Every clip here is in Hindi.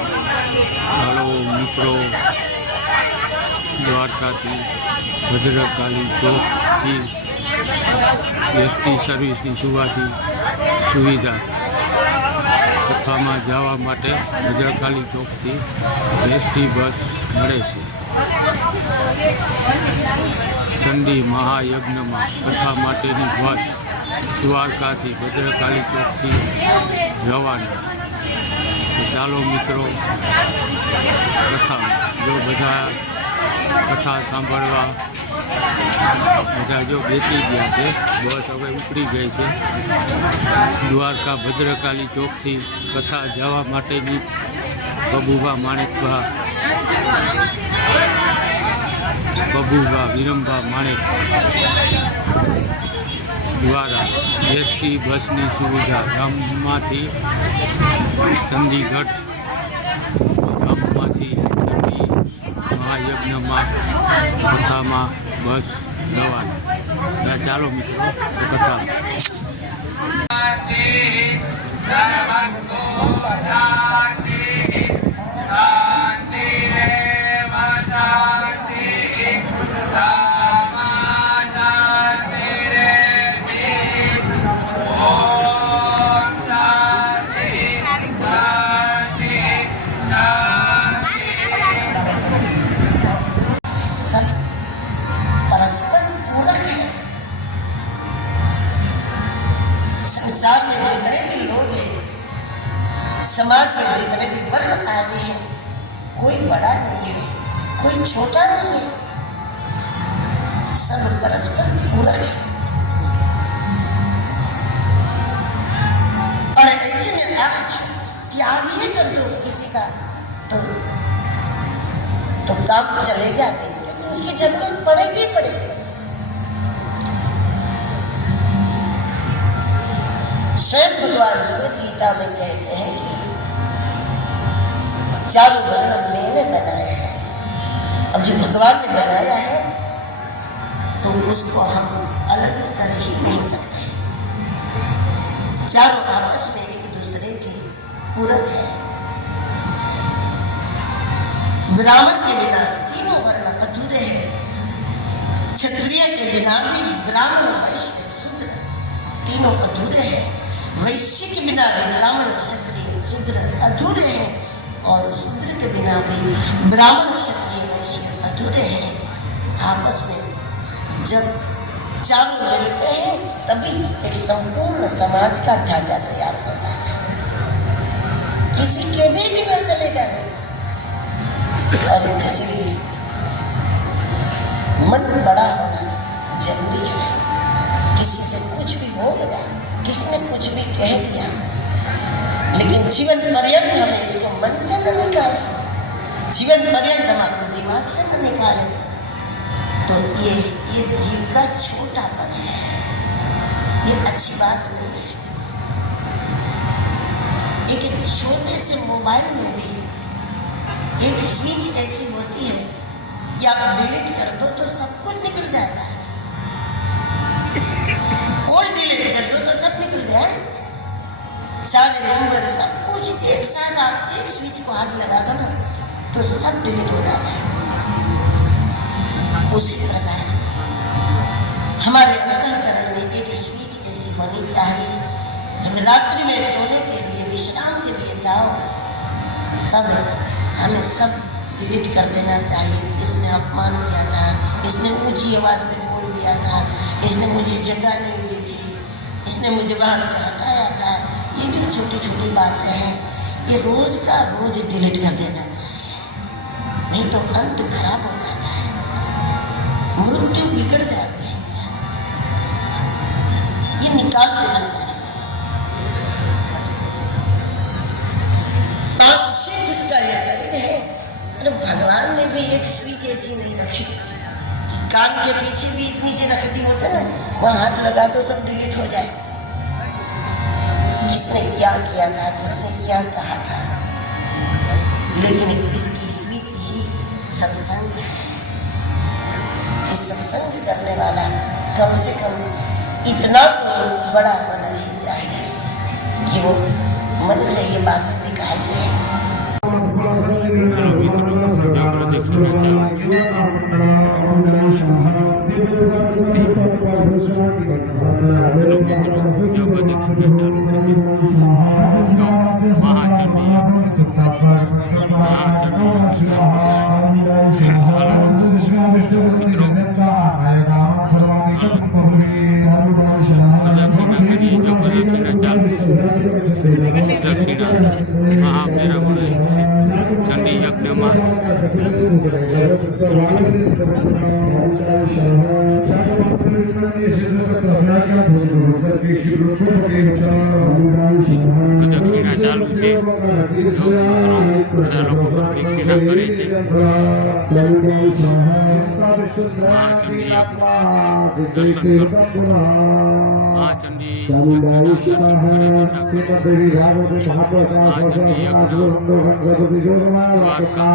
ચાલો મિત્રો, દ્વારકાથી ભદ્રકાલી ચોકથી એસટી સર્વિસની સુવિધા કથામાં જવા માટે ભદ્રકાલી ચોકથી એસટી બસ મળે છે. ચંડી મહાયજ્ઞમાં કથા માટેની બસ દ્વારકાથી ભદ્રકાલી ચોકથી રવાના. તો ચાલો મિત્રો, કથામાં જો બધા કથા સાંભળવા બધા જો બેસી ગયા છે. બસ હવે ઉપડી ગઈ છે. દ્વારકા ભદ્રકાલી ચોકથી કથા જવા માટેની બબુભા માણેકભા વિરમભા માણેક દ્વારા એસટી બસની સુવિધા ગામમાંથી ચંદીગઢ ગામમાંથી ચંડી મહાયજ્ઞમાં કથામાં બસ રવાના. ચાલો મિત્રો, કથા संसार में जितने भी लोग हैं, समाज में जितने भी वर्ग आदि हैं, कोई बड़ा नहीं है, कोई छोटा नहीं है, सब परस्पर पूरक है. और ऐसे में आप त्याग ही कर दो किसी का तो काम चलेगा नहीं, उसकी जरूरत पड़ेगी पड़ेगी. स्वयं भगवान भगवद गीता में कहते हैं कि चारों वर्ण मैंने बनाया है. अब जो भगवान ने बनाया है तो उसको हम अलग कर ही नहीं सकते. चारों आपस में एक दूसरे के पूरक है. ब्राह्मण के बिना तीनों वर्ण अधूरे हैं. क्षत्रिय के बिना भी ब्राह्मण, वैश्य, शूद्र तीनों अधूरे हैं. वैश्य के बिना भी ब्राह्मण, क्षत्रिय, शूद्र अधूरे हैं. और शूद्र के बिना भी ब्राह्मण, क्षत्रिय, वैश्य अधूरे हैं. आपस में जब चारों मिलते हैं तभी एक संपूर्ण समाज का ढांचा तैयार होता है. किसी के भी बिना चलेगा नहीं. और किसी भी मन बड़ा होना जरूरी है. किसी से कुछ भी बोल गया, किसी ने कुछ भी कह दिया, लेकिन जीवन पर्यंत हमें इसको मन से न निकाले, जीवन पर्यंत हम अपने दिमाग से न निकाले तो ये जीव का छोटापन है. ये अच्छी बात नहीं है. एक छोटे से मोबाइल में भी एक स्विच ऐसी होती है कि आप डिलीट कर दो तो सब कुछ निकल जाता है. कॉल डिलीट कर दो तो सब निकल जाए. सारे नंबर सब कुछ एक साथ आप एक स्विच को हाथ लगा दो ना तो सब डिलीट हो जाता है. उसी प्रकार हमारे अंतःकरण में एक स्विच ऐसी होनी चाहिए. जब रात्रि में सोने के लिए, विश्राम के लिए जाओ तब हमें सब डिलीट कर देना चाहिए. इसने अपमान किया था, इसने ऊंची आवाज में बोल दिया था, इसने मुझे जगह नहीं दी थी, इसने मुझे वहाँ से हटाया था. ये जो छोटी छोटी बातें हैं ये रोज का रोज डिलीट कर देना चाहिए. नहीं तो अंत खराब हो जाता है, मृत्यु बिगड़ जाती है. ये निकाल देना चाहिए. 5-6 फुट का ये शरीर है. अरे भगवान ने भी एक स्विच ऐसी नहीं रखी कि कान के पीछे भी इतनी से रख दी होता ना, वहाँ हाथ लगा दो सब डिलीट हो जाए. किसने क्या किया था, किसने क्या कहा था, लेकिन इसकी स्विच ही सत्संग है. कि सत्संग करने वाला कम से कम इतना तो बड़ा होना ही चाहिए कि वो मन से ये बातें निकाल ले. चलो मित्रों सूर्य प्रदक्षिणा चालू जो प्रदक्षिणा चालू महाचंडी महामेरामण चंडी यज्ञ में प्रदक्षिणा चालू है બધા લોકો પ્રદક્ષિણા કરે છે મહાચંડી દર્શન કરો મહાચંડી દર્શન કરી મહાચંડી દ્વારકા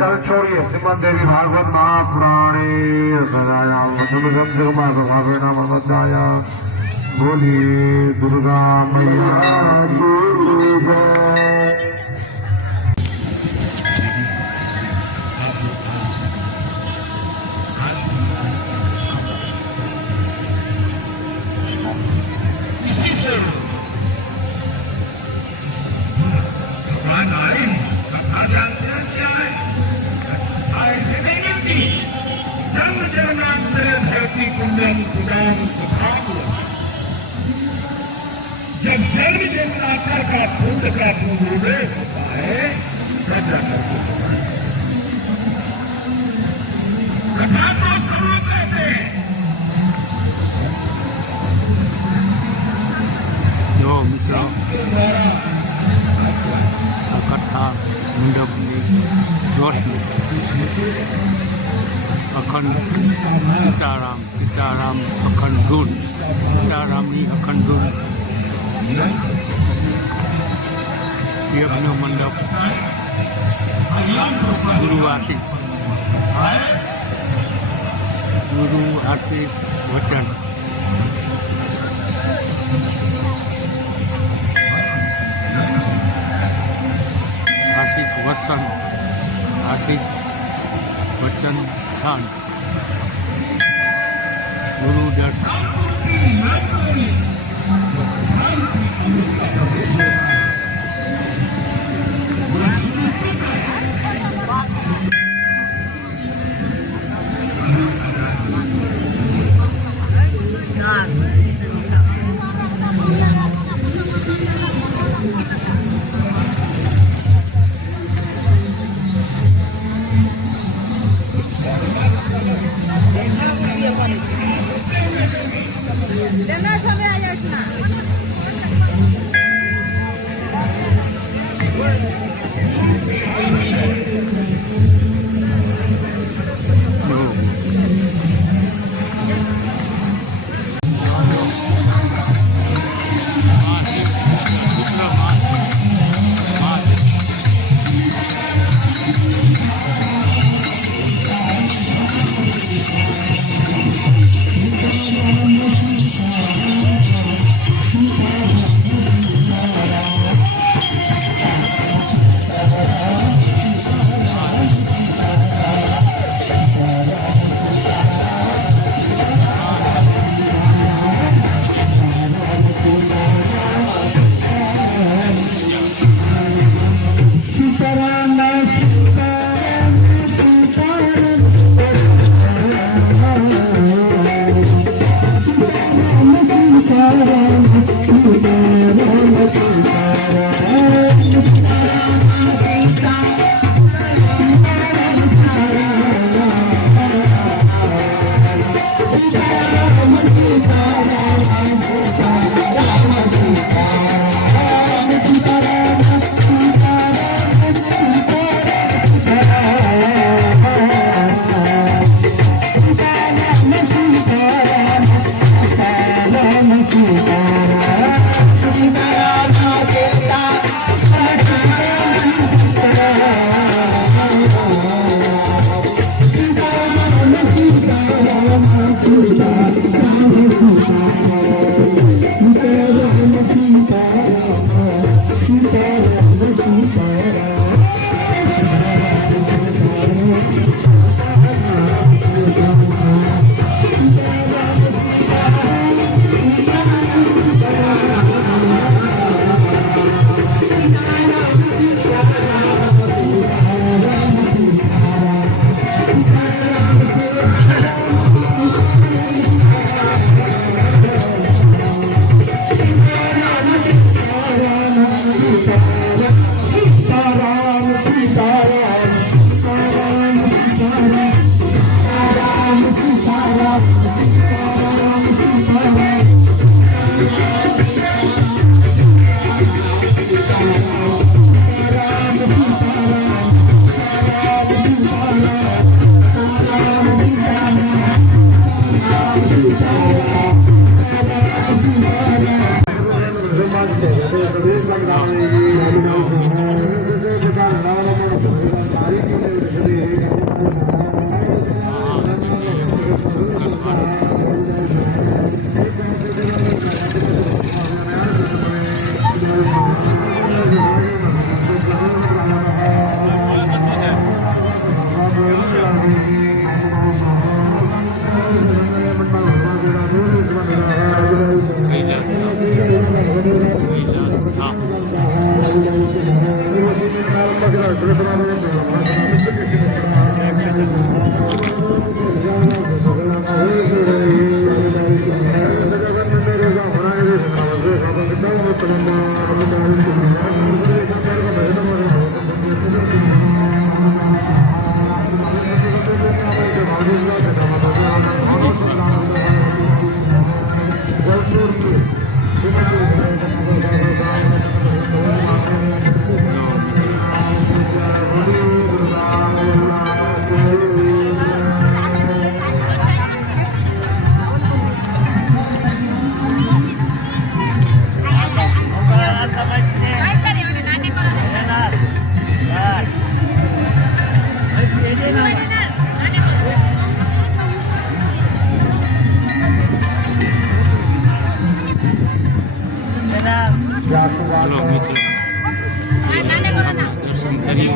चल छोड़िए श्रीमद देवी भागवत महापुराणे बोलिए दुर्गा मैया की जय। जब जन्म जन्मांतर का पुण्य का पूर्वेश होता है तब जाकर कथा तो सर्व कहते हैं। जो मित्रों कथा मंडपनी रोशनी अखंड सीताराम अखंड धून सीतारामनी अखंड धून यज्ञ मंडप गुरु आशीष वचन आशीष वचन आशीष वचन स्थान गुरु दर्शन हेलो मित्र, दर्शन करिए।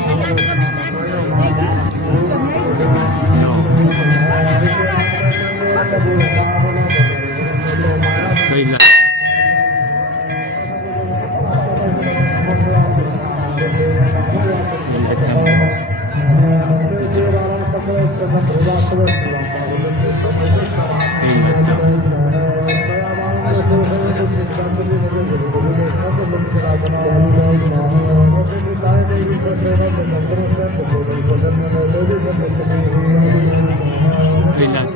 कैलाश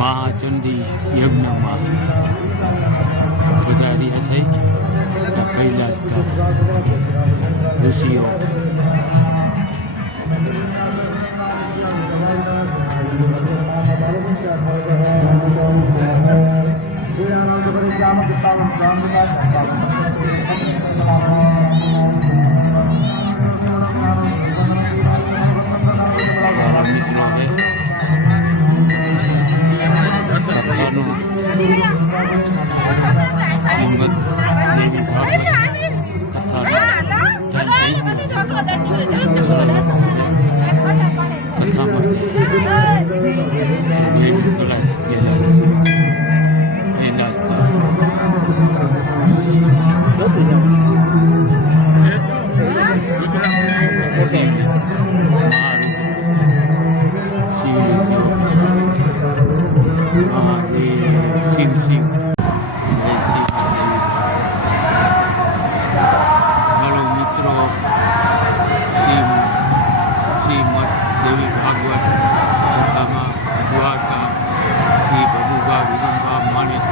महाचंडी यज्ञ में पधारी है कैलाश ऋषिओ। हेलो मित्रों, श्रीमद देवी भागवत कथा में द्वारका श्री भगुभा विरमभा माणिक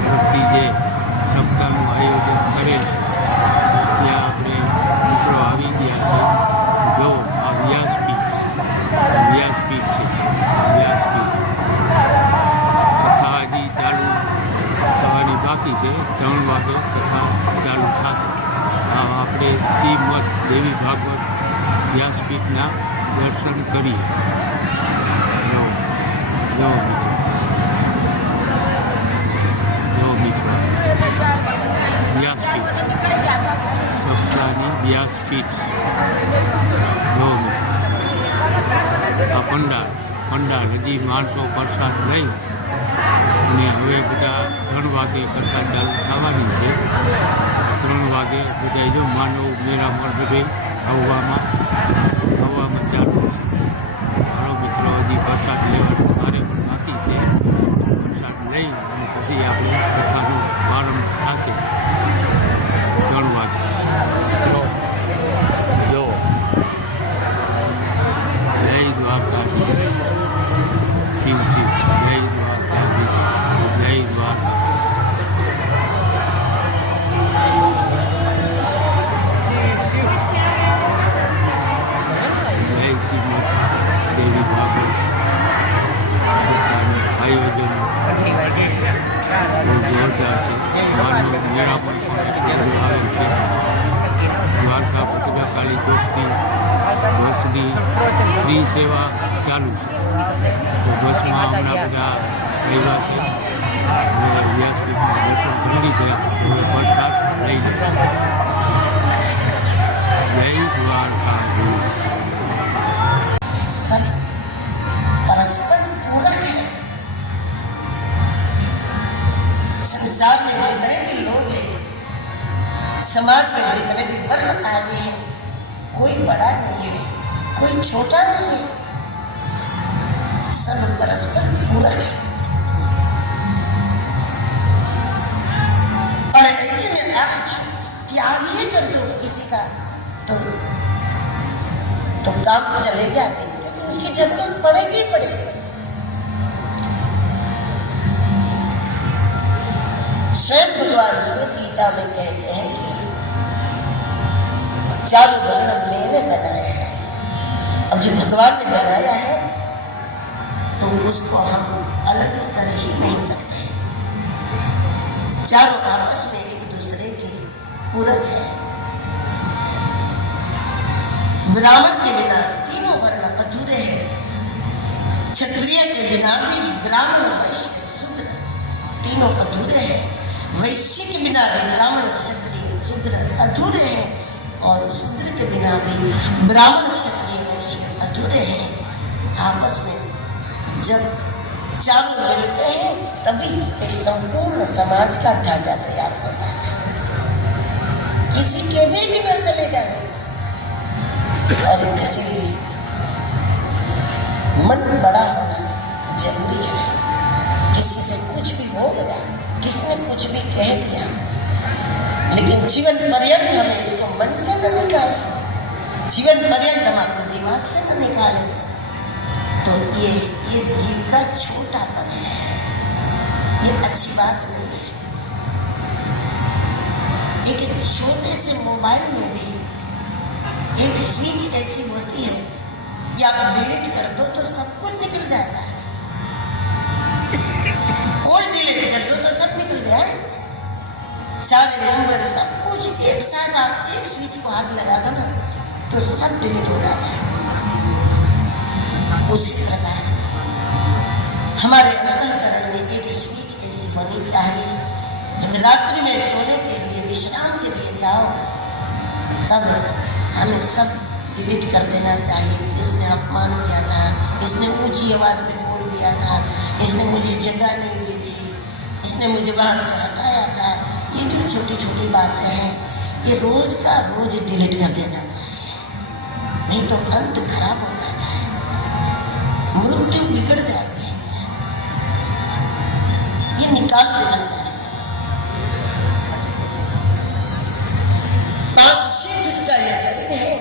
तरफथी जे सप्ताहનું આયોજન કરેલ ત્યાં આપણે મિત્રો આવી ગયા છે। જો આ વ્યાસ વ્યાસપીઠના દર્શન કરીએ. જો મિત્રો વ્યાસપીઠ, સપ્તાહની વ્યાસપીઠ. જો આ પંડાલ હજી માણસો પ્રસાદ લઈ અને હવે બધા 3 વાગે કરતા ચાલુ થવાની છે. 3 વાગે બધા જો માનવ મેળામણ બધે હવામાં ચાલુ છે. મારો મિત્રો હજી પ્રસાદ લેવાનું મારે પણ બાકી છે. પ્રસાદ લઈ અને પછી આપણે કથાનો પ્રારંભ થશે 3 વાગે. જો જય દ્વારકાધીશ, શિવ શિવ, જય દ્વારકાધીશ, જય દ્વારકા. જય શ્રી દેવી ભાગવત કથાનું આયોજન બહુ જોરદાર છે. માનવ મેળા પણ એટલું આવેલ છે. દ્વારકા ભદ્રકાળી ચોકથી બસની ફ્રી સેવા ચાલુ છે. તો બસમાં હમણાં બધા આવ્યા છે અને વ્યાસપીઠના દર્શન કરી લીધા. હવે પ્રસાદ લઈ લે. જય દ્વારકાધીશ. सब परस्पर पूरक है. संसार में जितने भी लोग हैं, समाज में जितने भी वर्ग आगे हैं, कोई बड़ा नहीं है, कोई छोटा नहीं है, सब परस्पर पूरक है. और ऐसे में आप त्याग ही कर दो किसी का तो काम चलेगा नहीं, उसकी जरूरत पड़ेगी ही पड़ेगी. स्वयं भगवान भगवद गीता में कहते हैं कि चारों वर्ण मैंने बनाया है. अब जो भगवान ने बनाया है तो उसको हम अलग कर ही नहीं सकते. चारों आपस में एक दूसरे के पूरक है. ब्राह्मण के बिना तीनों वर्ण अधूरे हैं. क्षत्रिय के बिना भी ब्राह्मण, वैश्य, शूद्र तीनों अधूरे हैं. वैश्य के बिना भी ब्राह्मण, क्षत्रिय, शूद्र अधूरे हैं. और शूद्र के बिना भी ब्राह्मण, क्षत्रिय, वैश्य अधूरे हैं. आपस में जब चारों मिलते हैं तभी एक संपूर्ण समाज का ढांचा तैयार होता है. किसी के भी बिना चलेगा नहीं. और किसी भी मन बड़ा होना जरूरी है. किसी से कुछ भी हो गया, किसी ने कुछ भी कह दिया, लेकिन जीवन पर्यंत हमें इसको मन से न निकाले, जीवन पर्यंत हम अपने दिमाग से न निकाले तो ये जीव का छोटापन है. ये अच्छी बात नहीं है. एक छोटे से मोबाइल में भी एक स्विच ऐसी होती है कि आप डिलीट कर दो तो सब कुछ निकल जाता है. कॉल डिलीट कर दो तो सब निकल जाए. सारे नंबर सब कुछ एक साथ आप एक स्विच को हाथ लगा दो ना तो सब डिलीट हो जाता है. उसी प्रकार हमारे अंतःकरण में एक स्विच ऐसी होनी चाहिए. जब रात्रि में सोने के लिए, विश्राम के लिए जाओ तब हमें सब डिलीट कर देना चाहिए. इसने अपमान किया था, इसने ऊंची आवाज में बोल दिया था, इसने मुझे जगह नहीं दी थी, इसने मुझे वहां से हटाया था. ये जो छोटी छोटी बातें हैं ये रोज का रोज डिलीट कर देना चाहिए. नहीं तो अंत खराब हो जाता है, मृत्यु बिगड़ जाती है. इससे ये निकाल देना चाहिए. 5-6 फुट का यह शरीर है.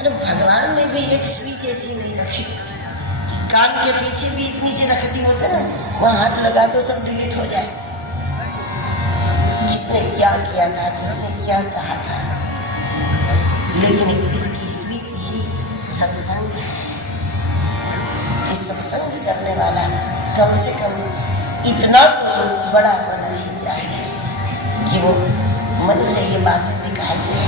भगवान ने भी एक स्विच ऐसी नहीं रखी कि कान के पीछे भी नीचे रखती होते ना, वहां हाथ लगा दो सब डिलीट हो जाए. किसने क्या किया था, किसने क्या कहा था, लेकिन इसकी स्विच ही सत्संग है. कि सत्संग करने वाला कम से कम इतना तो बड़ा होना ही चाहिए कि वो मन से ये बातें निकाल ले.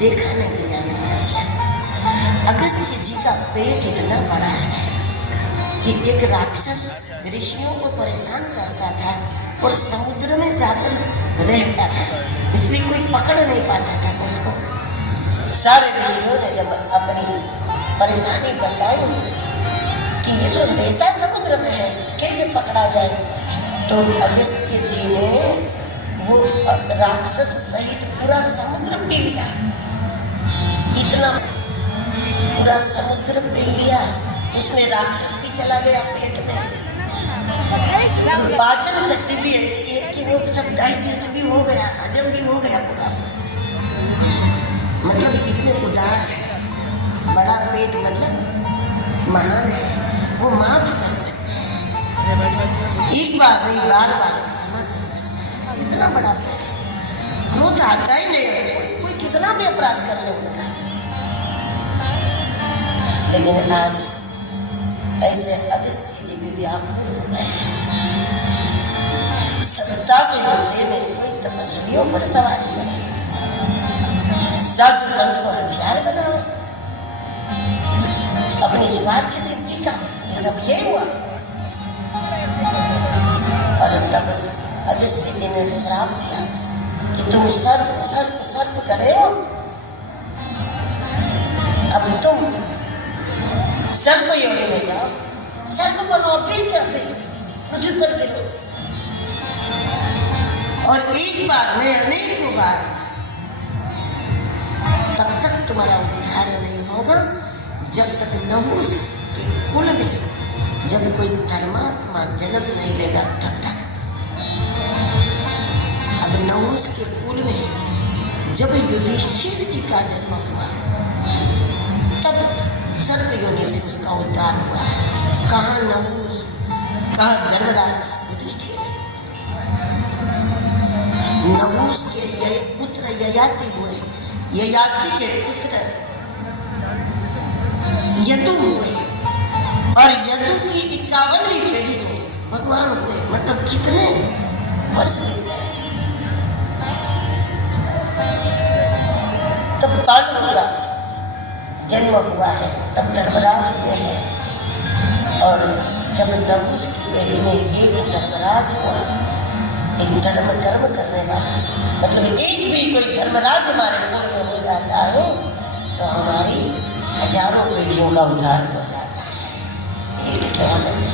देखा नहीं गया है। अगस्त्य जी का पेट इतना बड़ा है कि एक राक्षस ऋषियों को परेशान करता था और समुद्र में जाकर रहता था, इसलिए कोई पकड़ नहीं पाता था उसको। सारे ऋषियों ने जब अपनी परेशानी बताई कि ये तो रहता समुद्र में है, कैसे पकड़ा जाए, तो अगस्त्य जी ने वो राक्षस सहित पूरा समुद्र पी लिया। इतना पूरा समुद्र पी लिया, उसमें राक्षस भी चला गया पेट में। तो पाचन शक्ति भी ऐसी है कि वो सब डाइजेस्ट भी हो गया, हजम भी हो गया पूरा। मतलब इतने उदार है, बड़ा पेट मतलब महान है, वो माफ कर सकते हैं, एक बार नहीं बार बार क्षमा कर सकते हैं। इतना बड़ा पेट, क्रोध आता ही नहीं, कोई कितना भी अपराध कर ले उनका। लेकिन आज ऐसे अगस्त्य जी भी व्याकुल हो गए, सत्ता के नशे में कोई तपस्वियों पर सवारी करे, साधु संत को हथियार बनाओ, अपनी स्वार्थ सिद्धि का सब ये हुआ। और तब अगस्त्य जी ने श्राप दिया कि तुम सर्प सर्प सर्प करे हो, अब तुम सर्प योनि में जाओ, सर्प बनो, फिर क्या पृथ्वी पर गिरो। और एक बार में अनेकों बार, तब तक तुम्हारा उद्धार नहीं होगा जब तक नहुस के कुल में जब कोई धर्मात्मा जन्म नहीं लेगा तब तक। अब नहुस के कुल में जब युधिष्ठिर जी का जन्म हुआ तब सर्प योनि से उसका उद्धार हुआ। कहाँ नहुस, कहाँ धर्मराज युधिष्ठिर। नहुस के पुत्र ययाति हुए, ययाति के पुत्र यदु हुए, और यदु की 51वीं पीढ़ी में भगवान हुए। मतलब कितने वर्ष बीत गए। तब पांडवों का जन्म हुआ है, तब धर्मराज हुए हैं। और जब नहुस की पीढ़ी में एक धर्मराज हुआ, एक धर्म कर्म करने वाला, मतलब एक भी कोई धर्मराज हमारे कुल में हो जाता है तो हमारी हजारों पीढ़ियों का उद्धार हो जाता है। एक क्या नहीं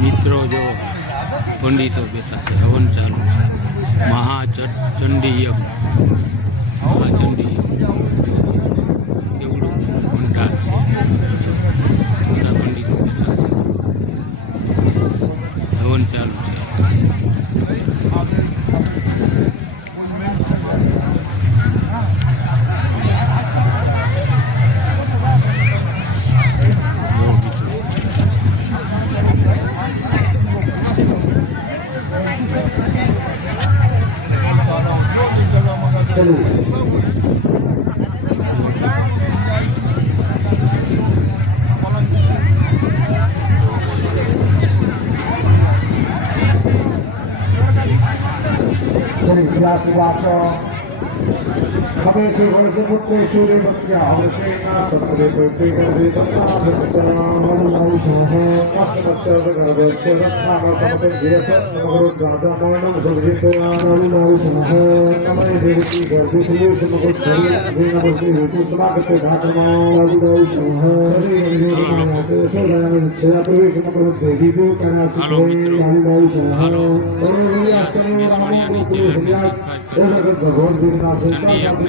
મિત્રો જો પંડિતો બેઠા છે, હવન ચાલુ છે, મહાચંડી યજ્ઞ, મહાચંડી એવડું મંડાર છે, બધા પંડિતો બેઠા છે, હવન ચાલુ છે. ચંડી યજ્ઞ ચાલુ છે, પ્રદક્ષિણા કરી લઈ. જય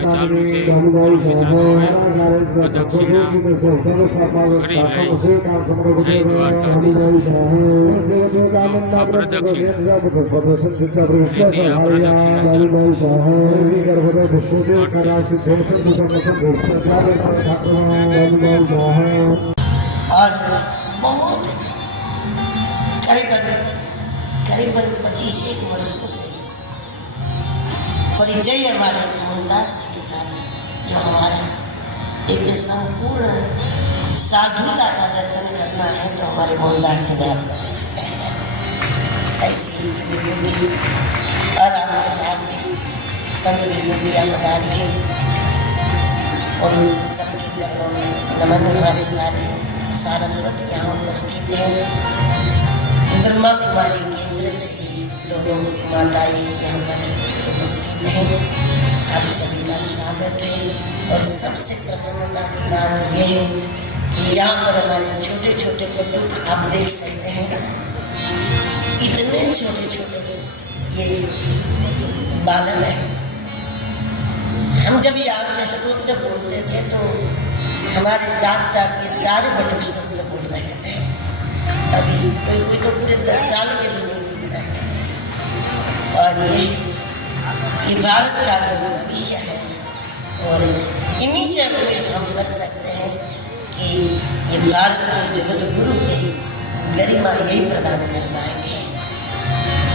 દ્વારકાધીશ. આ પ્રદક્ષિણા અહીંથી આ પ્રદક્ષિણા और बहुत करीबन 25 वर्षों से परिचय हमारे मोहनदास जी के साथ, जो हमारा एक संपूर्ण साधुता का दर्शन करना है तो हमारे मोहनदास जी में आप कर सकते हैं। ऐसी विभूति और आपके साथ भी संग विभूतियाँ बता रही है और सबके चरणों में नमन हमारे सारे सारस्वती यहाँ उपस्थित हैं। ब्रह्मा कुमारी केंद्र से भी दोनों माताएं यहाँ पर उपस्थित हैं। आप सभी का स्वागत है और सबसे प्रसन्नता की बात यह है कि यहाँ पर हमारे छोटे छोटे कटुक आप देख सकते हैं, इतने छोटे छोटे ये बालक हैं। हम जब ये आपसे स्तोत्र बोलते थे तो हमारे साथ साथ ये सारे बटुक स्तोत्र बोल रहे थे। अभी कोई तो पूरे 10 साल के भी नहीं दिख रहे हैं। और ये भारत का जो भविष्य है और इन्हीं से हम कर सकते हैं कि ये भारत को जगत गुरु की गरिमा यही प्रदान कर पाएंगे।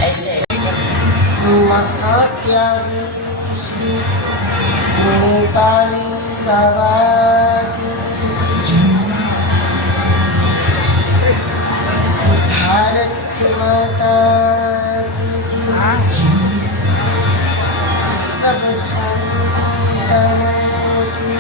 ऐसे महात्यागी श्री नेपाली बाबा की भारत माता की सब संतानों की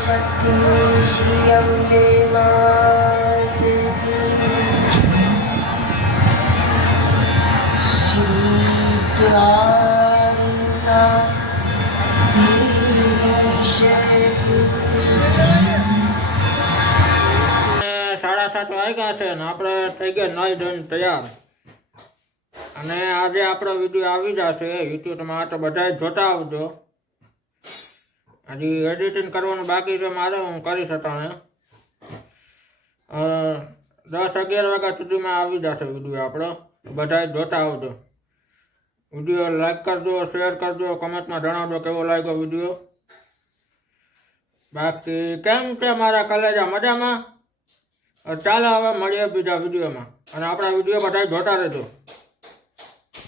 शक्ति श्री अम्बे मात की श्री द्वारिका धीश की 7:30 વાગ્યા છે ને આપણે થઈ ગયા નાઈ ધોઈને તૈયાર અને આજે આપણો વિડીયો આવી જશે યુટ્યુબમાં તો બધા જોતા આવજો. હજી એડિટિંગ કરવાનું બાકી છે મારે, હું કરી શકાને 10-11 વાગ્યા સુધીમાં આવી જશે વિડીયો આપણો. બધા જોતા આવજો. વિડીયો લાઈક કરજો, શેર કરજો, કમેન્ટમાં જણાવજો કેવો લાગ્યો વિડીયો. બાકી કેમ છે મારા કલેજા, મજામાં? ચાલો હવે મળીએ બીજા વિડીયોમાં અને આપણા વિડીયો બધા જોતા રહેજો.